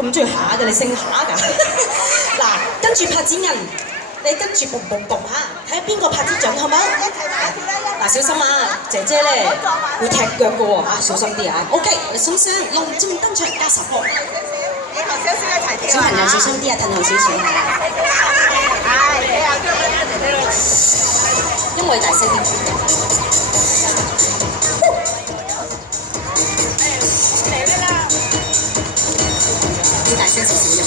咁中意下嘅，你姓下㗎？嗱，跟住拍子人，你跟住蹦蹦蹦嚇，睇下邊個拍子準好冇？嗱，小心啊，姐姐咧會踢腳嘅喎嚇，小心啲啊。OK，你送上隆重登場加十個。小朋友小心啲啊，褪後少少。因為大聲啲。要大聲少少音。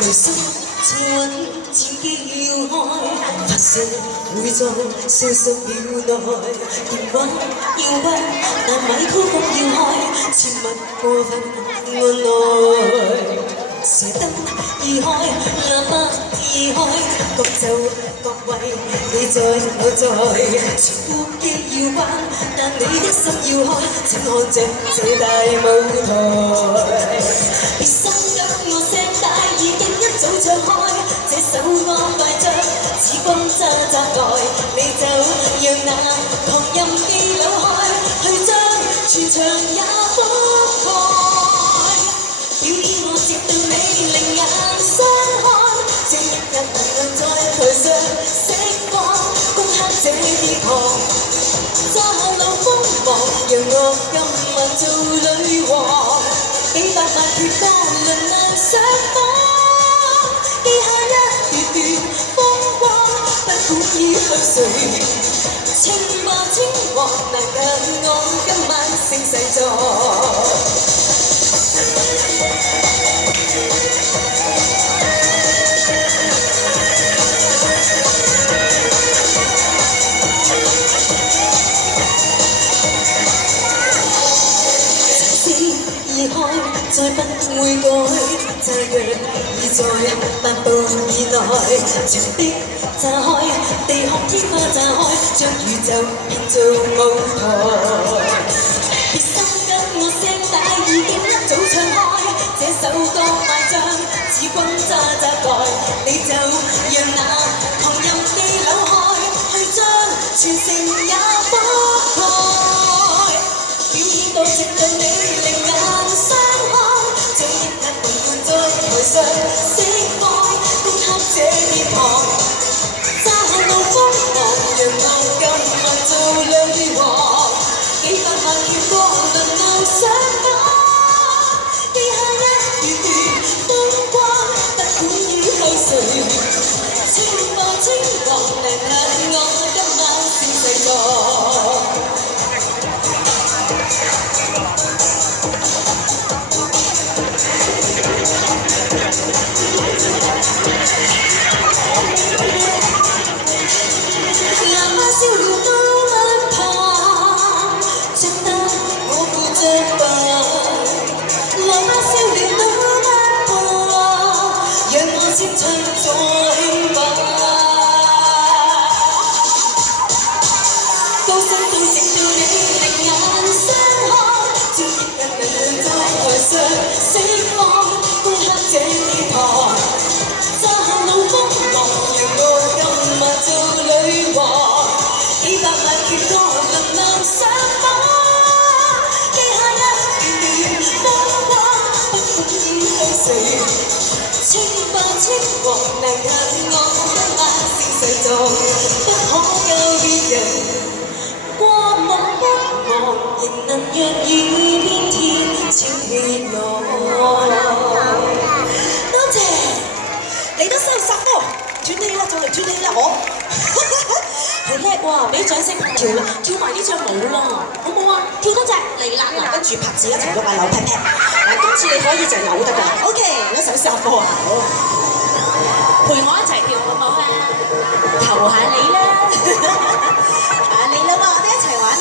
無心再揾自己要開，發誓會在消失秒內。電話要屈，但米曲風要開，切勿過分按耐。射燈已開，喇叭已開，各就各位，你在我在。傳呼機要關，但你的心要開，請看着這大舞台。別心急，我聲帶已經一早唱開，這首歌快將此君揸扎來，你就讓那狂音機扭開，去將全場也覆蓋。表演我直到你另眼相看，這一刻能夠在台上釋放，攻克這啲狂，揸下路瘋狂，讓我今晚做女王。幾百萬闕歌輪流上榜，記下一段段風光，不管已去誰。情話情話難近我今晚聲勢壯。再不會改，炸藥已在8步以內，牆壁炸開，地殼天花炸開，將宇宙變做舞台。別心急，我聲帶已經一早唱開，這首歌快將此君揸扎來，你就讓那狂音機扭開，去將全城也覆蓋。表演到直到你另眼相看。台上釋放，攻克這殿堂，揸下路瘋狂，讓我今晚做女王。幾百萬闕歌輪流上榜，記下一段段風光，不管已去誰。情話情話難近我今晚聲勢壯。情話難近我今晚聲勢壯，不可教別人過目不忘，仍能讓雨變天清氣朗。多謝，你都收拾咯，轉你啦，就嚟轉你啦，我係叻喎，俾掌聲跳埋呢隻舞咯，好唔好啊？跳多隻嚟啦，嗱，跟住拍子一齊喐下扭 pat pat，嗱，今次你可以就扭得㗎啦 ，OK， 我手試下課啊，好。陪我一齊跳好唔好啊？求下你啦，你啦嘛，我哋一齊玩下。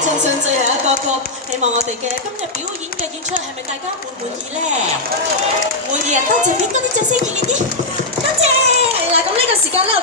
唱上最後一個歌，希望我哋嘅今日表演嘅